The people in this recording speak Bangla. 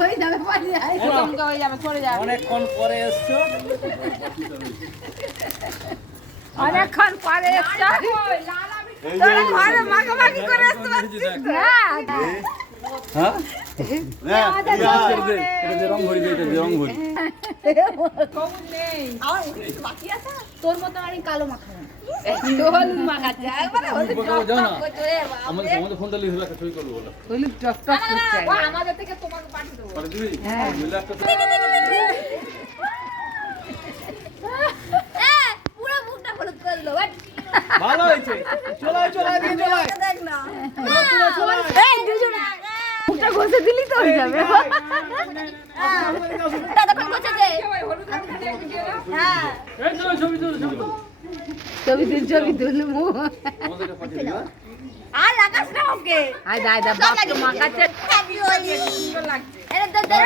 হয়ে যাবে সরে যাবে। অনেকক্ষণ পরে এসছো। অনেকক্ষণ পরে এসছো। এই যে তোরা ঘরে মাখামাখি করে আসতে পারছিস না। হ্যাঁ আমাদের ইয়া, ঘরে। এটা যে রং ভরি দে, এটা যে রং ভরি। তোর মতো আমি কালো মাখাবো না। হলুদ মাখাচ্ছে একবারে হলুদ বলবো, টক যাও টক না। করছে রে বাপ আমাদের রে। আমাদের ফোন দিলে হলো একটা ছবি করবো বলো। হলুদ টক টক করছে ও আমাদের থেকে তোমাকে পাঠিয়ে দেবো। পরে দিবি? হ্যাঁ। মিলে একটা পুরো মুখটা হলুদ করলো বাট ভালো হয়েছে। চলাই চলাই দিয়ে চলাই। দেখ না এই দুজন মুখটা ঘষে দিলি তো হয়ে যাবে ততক্ষণ ঘষে দে হ্যাঁ এই চলো ছবি তুলো ছবি তুলো। ছবি তুল মুখ আমাদেরকে পাঠিয়ে দিবা। আর লাগাস না ওকে আয় দাই দা বাপ তো মাখাচ্ছে হ্যাপি হোলি এর দে দে